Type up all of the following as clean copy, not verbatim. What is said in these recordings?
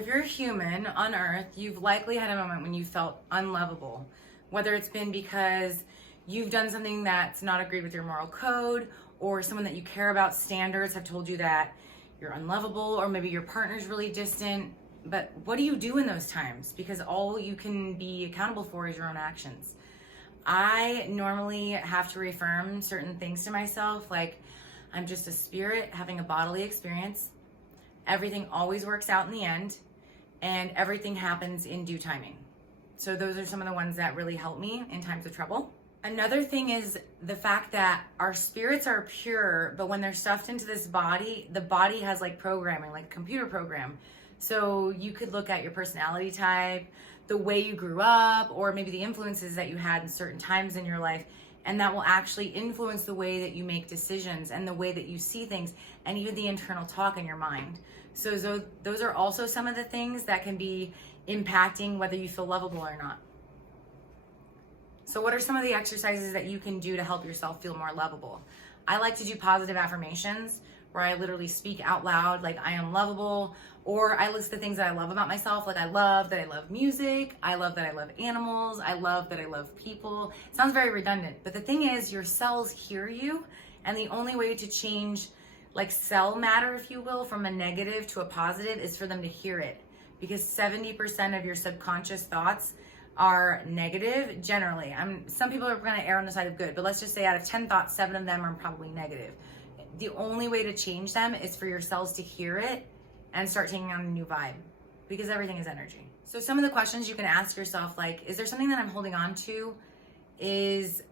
if you're a human on earth, you've likely had a moment when you felt unlovable, whether it's been because you've done something that's not agreed with your moral code, or someone that you care about standards have told you that you're unlovable, or maybe your partner's really distant. But what do you do in those times? Because all you can be accountable for is your own actions. I normally have to reaffirm certain things to myself, like I'm just a spirit having a bodily experience. Everything always works out in the end, and everything happens in due timing. So those are some of the ones that really help me in times of trouble. Another thing is the fact that our spirits are pure, but when they're stuffed into this body, the body has like programming, like a computer program. So you could look at your personality type, the way you grew up, or maybe the influences that you had in certain times in your life, and that will actually influence the way that you make decisions and the way that you see things, and even the internal talk in your mind. So those are also some of the things that can be impacting whether you feel lovable or not. So what are some of the exercises that you can do to help yourself feel more lovable? I like to do positive affirmations, where I literally speak out loud, like I am lovable, or I list the things that I love about myself, like I love that I love music, I love that I love animals, I love that I love people. It sounds very redundant, but the thing is, your cells hear you, and the only way to change like cell matter, if you will, from a negative to a positive is for them to hear it, because 70% of your subconscious thoughts are negative generally. Some people are going to err on the side of good, but let's just say out of 10 thoughts, 7 of them are probably negative. The only way to change them is for your cells to hear it and start taking on a new vibe, because everything is energy. So some of the questions you can ask yourself, like, is there something that I'm holding on to? Is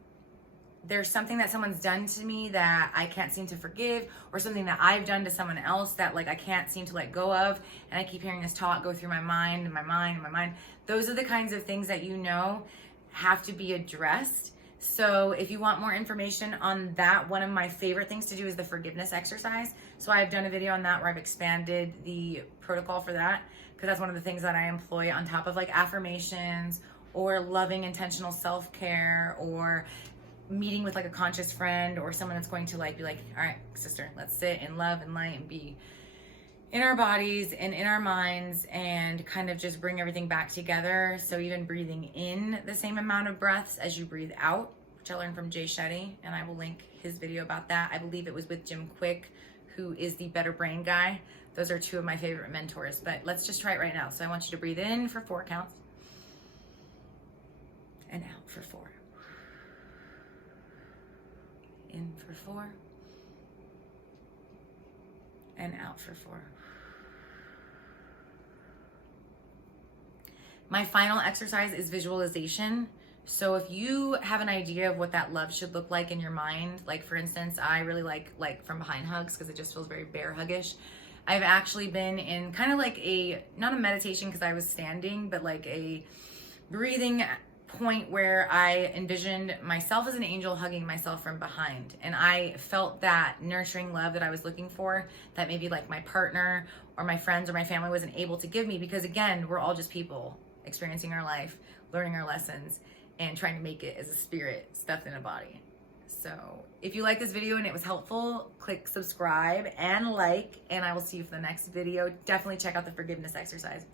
there something that someone's done to me that I can't seem to forgive, or something that I've done to someone else that like I can't seem to let go of, and I keep hearing this talk go through my mind and my mind and my mind? Those are the kinds of things that you know have to be addressed. So if you want more information on that, one of my favorite things to do is the forgiveness exercise. So I've done a video on that where I've expanded the protocol for that, because that's one of the things that I employ on top of like affirmations or loving intentional self-care, or meeting with like a conscious friend or someone that's going to like be like, all right, sister, let's sit in love and light and be in our bodies and in our minds, and kind of just bring everything back together. So even breathing in the same amount of breaths as you breathe out, which I learned from Jay Shetty, and I will link his video about that. I believe it was with Jim Quick, who is the Better Brain guy. Those are two of my favorite mentors, but let's just try it right now. So I want you to breathe in for 4 counts and out for 4. In for 4 and out for 4. My final exercise is visualization. So if you have an idea of what that love should look like in your mind, like for instance, I really like from behind hugs, because it just feels very bear huggish. I've actually been in kind of like not a meditation because I was standing, but like a breathing point where I envisioned myself as an angel hugging myself from behind. And I felt that nurturing love that I was looking for, that maybe like my partner or my friends or my family wasn't able to give me, because again, we're all just people experiencing our life, learning our lessons, and trying to make it as a spirit stuffed in a body. So if you like this video and it was helpful, click subscribe and like, and I will see you for the next video. Definitely check out the forgiveness exercise.